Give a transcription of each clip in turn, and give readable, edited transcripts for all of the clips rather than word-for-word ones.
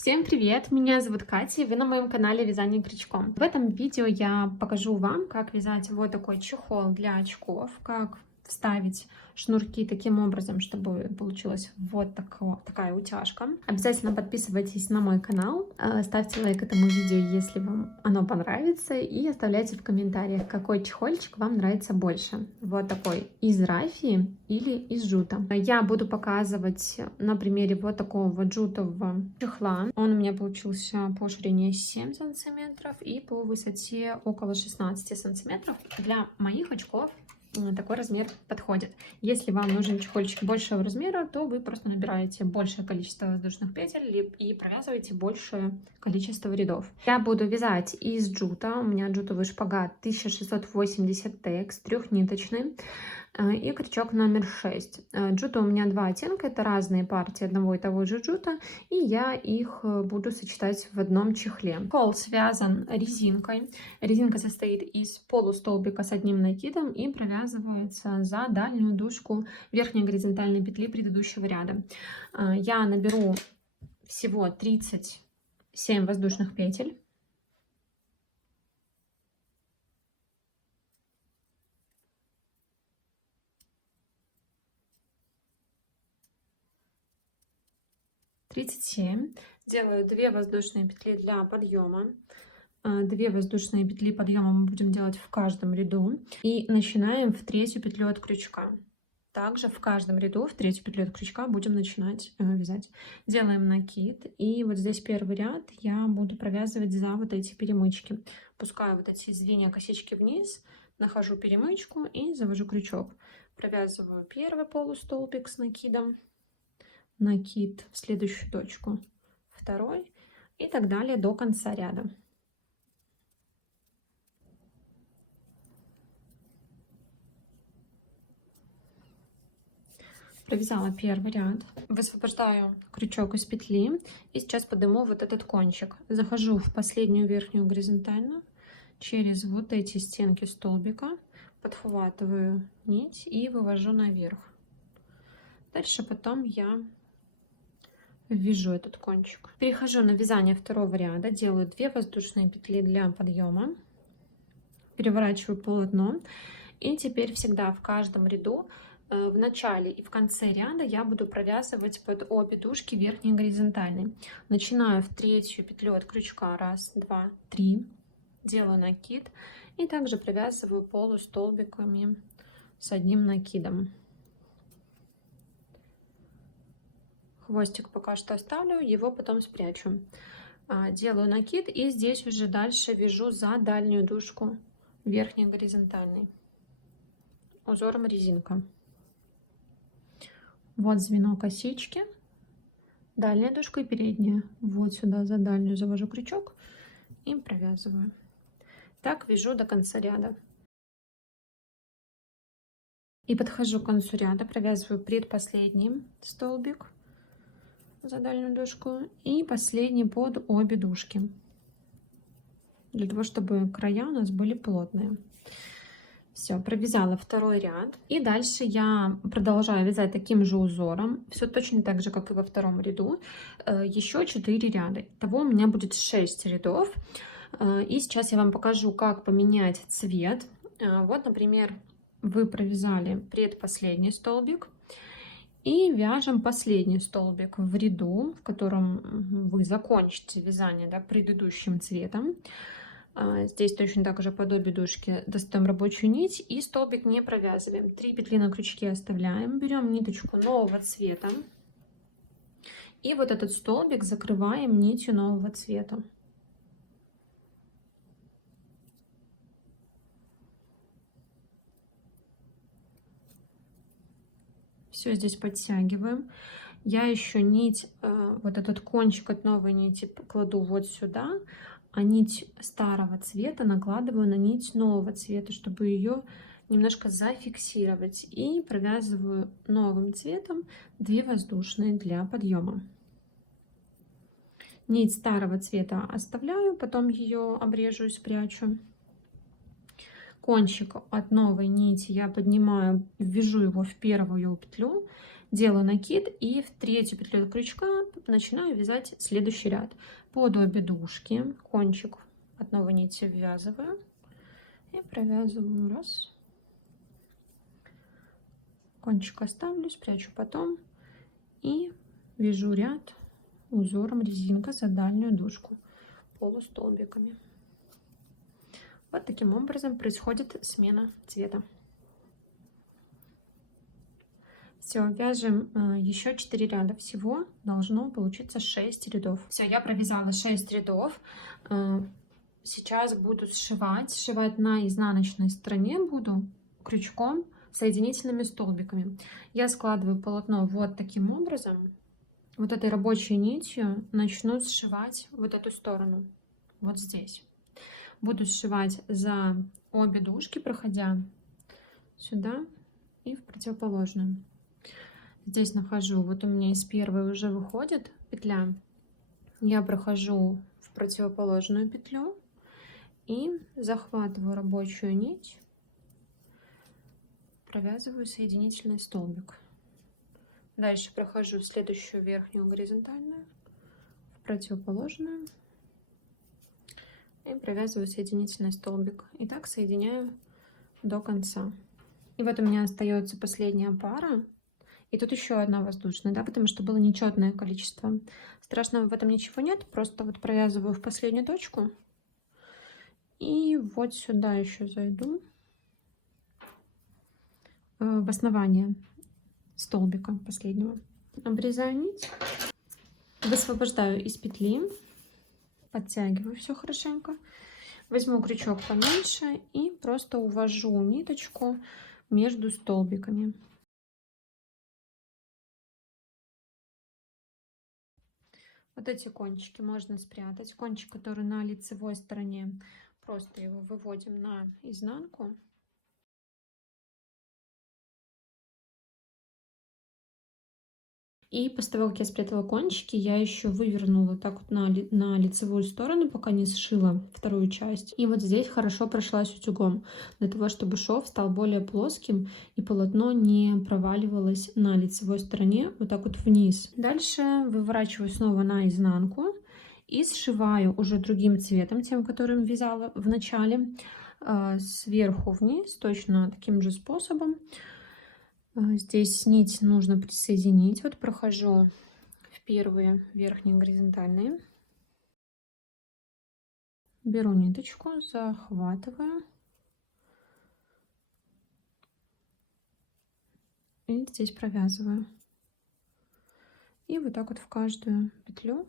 Всем привет! Меня зовут Катя, и вы на моем канале Вязание крючком. В этом видео я покажу вам, как вязать вот такой чехол для очков, как вставить шнурки таким образом, чтобы получилась вот такая утяжка. Обязательно подписывайтесь на мой канал, ставьте лайк этому видео, если вам оно понравится, и оставляйте в комментариях, какой чехольчик вам нравится больше. Вот такой из рафии или из джута. Я буду показывать на примере вот такого вот джутового чехла. Он у меня получился по ширине 7 сантиметров и по высоте около 16 сантиметров. Для моих очков такой размер подходит. Если вам нужен чехольчик большего размера, то вы просто набираете большее количество воздушных петель и провязываете большее количество рядов. Я буду вязать из джута. У меня джутовый шпагат 1680 TX, трехниточный. И крючок номер 6. Джута у меня два оттенка, это разные партии одного и того же джута, и я их буду сочетать в одном чехле. Чехол связан резинкой. Резинка состоит из полустолбика с одним накидом и провязывается за дальнюю дужку верхней горизонтальной петли предыдущего ряда. Я наберу всего 37 воздушных петель. Делаю 2 воздушные петли для подъема. 2 воздушные петли подъема мы будем делать в каждом ряду. И начинаем в третью петлю от крючка. Также в каждом ряду в третью петлю от крючка будем начинать вязать. Делаем накид. И вот здесь первый ряд я буду провязывать за вот эти перемычки. Пускаю вот эти звенья косички вниз, нахожу перемычку и завожу крючок. Провязываю первый полустолбик с накидом. Накид в следующую точку, второй и так далее до конца ряда. Провязала первый ряд, высвобождаю крючок из петли и сейчас подниму вот этот кончик. Захожу в последнюю верхнюю горизонтальную через вот эти стенки столбика, подхватываю нить и вывожу наверх. Дальше потом я вяжу этот кончик. Перехожу на вязание второго ряда, делаю 2 воздушные петли для подъема, переворачиваю полотно, и теперь всегда в каждом ряду в начале и в конце ряда я буду провязывать под обе дужки верхней горизонтальной. Начинаю в третью петлю от крючка, 1, 2, 3, делаю накид и также провязываю полустолбиками с одним накидом. Хвостик пока что оставлю, его потом спрячу. Делаю накид и здесь уже дальше вяжу за дальнюю дужку верхней горизонтальной узором резинка. Вот звено косички, дальняя дужка и передняя. Вот сюда за дальнюю завожу крючок и провязываю. Так вяжу до конца ряда. И подхожу к концу ряда, провязываю предпоследний столбик за дальнюю дужку и последний под обе дужки, для того чтобы края у нас были плотные. Все, провязала второй ряд и дальше я продолжаю вязать таким же узором, все точно так же, как и во втором ряду, еще 4 ряда. Итого у меня будет 6 рядов. И сейчас я вам покажу, как поменять цвет. Вот, например, вы провязали предпоследний столбик и вяжем последний столбик в ряду, в котором вы закончите вязание, да, предыдущим цветом. Здесь точно так же под обе дужки достаем рабочую нить и столбик не провязываем. 3 петли на крючке оставляем, берем ниточку нового цвета и вот этот столбик закрываем нитью нового цвета. Все здесь подтягиваем. Я еще нить, вот этот кончик от новой нити кладу вот сюда, а нить старого цвета накладываю на нить нового цвета, чтобы ее немножко зафиксировать. И провязываю новым цветом 2 воздушные для подъема. Нить старого цвета оставляю, потом ее обрежу и спрячу. Кончик от новой нити я поднимаю, ввяжу его в первую петлю, делаю накид и в третью петлю крючка начинаю вязать следующий ряд. Под обе дужки кончик от новой нити ввязываю и провязываю. Раз. Кончик оставлю, спрячу потом и вяжу ряд узором резинка за дальнюю дужку полустолбиками. Вот таким образом происходит смена цвета. Все, вяжем еще 4 ряда. Всего должно получиться 6 рядов. Все, я провязала 6 рядов. Сейчас буду сшивать на изнаночной стороне буду крючком соединительными столбиками. Я складываю полотно вот таким образом. Вот этой рабочей нитью начну сшивать вот эту сторону, вот здесь. Буду сшивать за обе дужки, проходя сюда и в противоположную. Здесь нахожу, вот у меня из первой уже выходит петля, я прохожу в противоположную петлю и захватываю рабочую нить, провязываю соединительный столбик. Дальше прохожу в следующую верхнюю горизонтальную, в противоположную и провязываю соединительный столбик. И так соединяю до конца. И вот у меня остается последняя пара. И тут еще одна воздушная, да, потому что было нечетное количество. Страшного в этом ничего нет, просто вот провязываю в последнюю точку. И вот сюда еще зайду в основание столбика последнего. Обрезаю нить, высвобождаю из петли, подтягиваю все хорошенько. Возьму крючок поменьше и просто увожу ниточку между столбиками. Вот эти кончики можно спрятать. Кончик, который на лицевой стороне, просто его выводим на изнанку. И после того, как я спрятала кончики, я еще вывернула так вот на лицевую сторону, пока не сшила вторую часть. И вот здесь хорошо прошлась утюгом, для того, чтобы шов стал более плоским и полотно не проваливалось на лицевой стороне вот так вот вниз. Дальше выворачиваю снова на изнанку и сшиваю уже другим цветом, тем, которым вязала в начале, сверху вниз, точно таким же способом. Здесь нить нужно присоединить. Вот прохожу в первые верхние горизонтальные. Беру ниточку, захватываю. И здесь провязываю. И вот так вот в каждую петлю.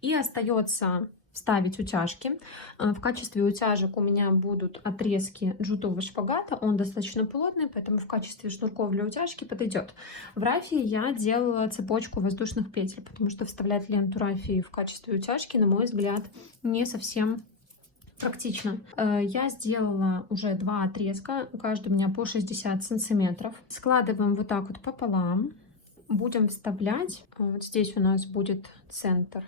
И остается вставить утяжки. В качестве утяжек у меня будут отрезки джутового шпагата. Он достаточно плотный, поэтому в качестве шнурков для утяжки подойдет. В рафии я делала цепочку воздушных петель, потому что вставлять ленту рафии в качестве утяжки, на мой взгляд, не совсем практично. Я сделала уже 2 отрезка, каждый у меня по 60 сантиметров. Складываем вот так вот пополам. Будем вставлять. Вот здесь у нас будет центр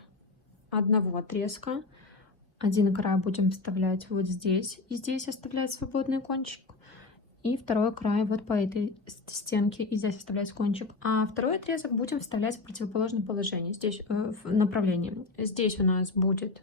одного отрезка. Один край будем вставлять вот здесь, и здесь оставлять свободный кончик. И второй край вот по этой стенке, и здесь оставлять кончик. А второй отрезок будем вставлять в противоположном положении, здесь в направлении. Здесь у нас будет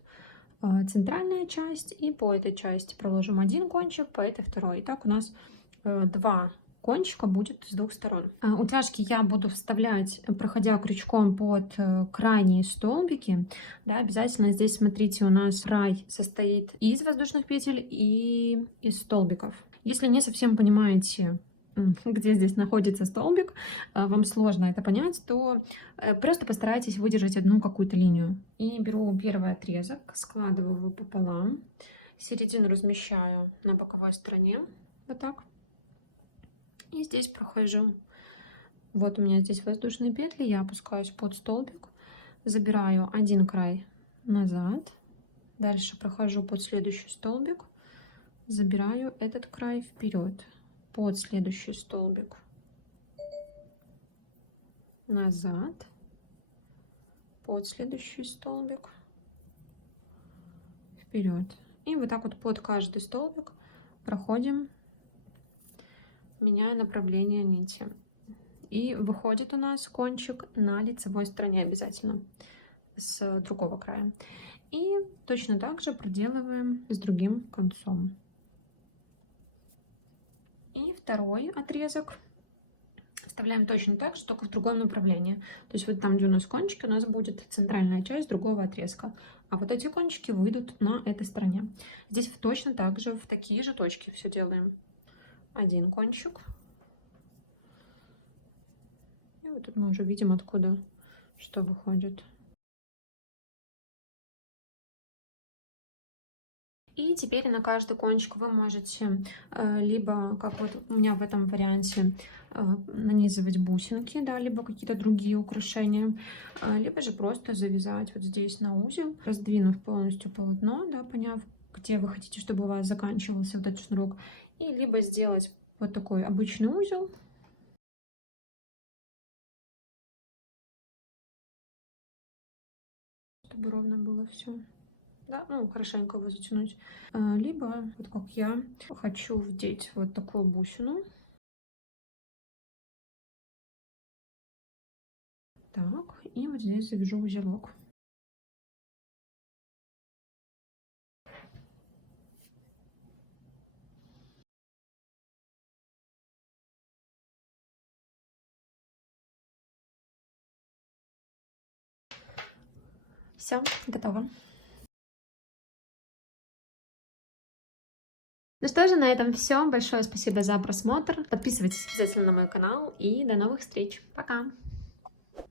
центральная часть, и по этой части проложим один кончик, по этой второй. И так у нас 2 кончика будет с 2 сторон. Утяжки я буду вставлять, проходя крючком под крайние столбики. Да, обязательно здесь, смотрите, у нас край состоит из воздушных петель и из столбиков. Если не совсем понимаете, где здесь находится столбик, вам сложно это понять, то просто постарайтесь выдержать одну какую-то линию. И беру первый отрезок, складываю его пополам, середину размещаю на боковой стороне, вот так. И здесь прохожу. Вот у меня здесь воздушные петли, я опускаюсь под столбик, забираю один край назад, дальше прохожу под следующий столбик, забираю этот край вперед, под следующий столбик, назад, под следующий столбик, вперед. И вот так вот под каждый столбик проходим, меняя направление нити. И выходит у нас кончик на лицевой стороне обязательно, с другого края. И точно так же проделываем с другим концом. И второй отрезок вставляем точно так же, только в другом направлении. То есть вот там, где у нас кончики, у нас будет центральная часть другого отрезка. А вот эти кончики выйдут на этой стороне. Здесь точно так же, в такие же точки все делаем. Один кончик. И вот тут мы уже видим, откуда что выходит. И теперь на каждый кончик вы можете либо, как вот у меня в этом варианте, нанизывать бусинки, да, либо какие-то другие украшения, либо же просто завязать вот здесь на узел, раздвинув полностью полотно, да, поняв, где вы хотите, чтобы у вас заканчивался вот этот шнурок, и либо сделать вот такой обычный узел. Чтобы ровно было все. Да, ну, хорошенько его затянуть. Либо, вот как я, хочу вдеть вот такую бусину. Так, и вот здесь завяжу узелок. Все, готово. Ну что же, на этом все. Большое спасибо за просмотр. Подписывайтесь обязательно на мой канал и до новых встреч. Пока!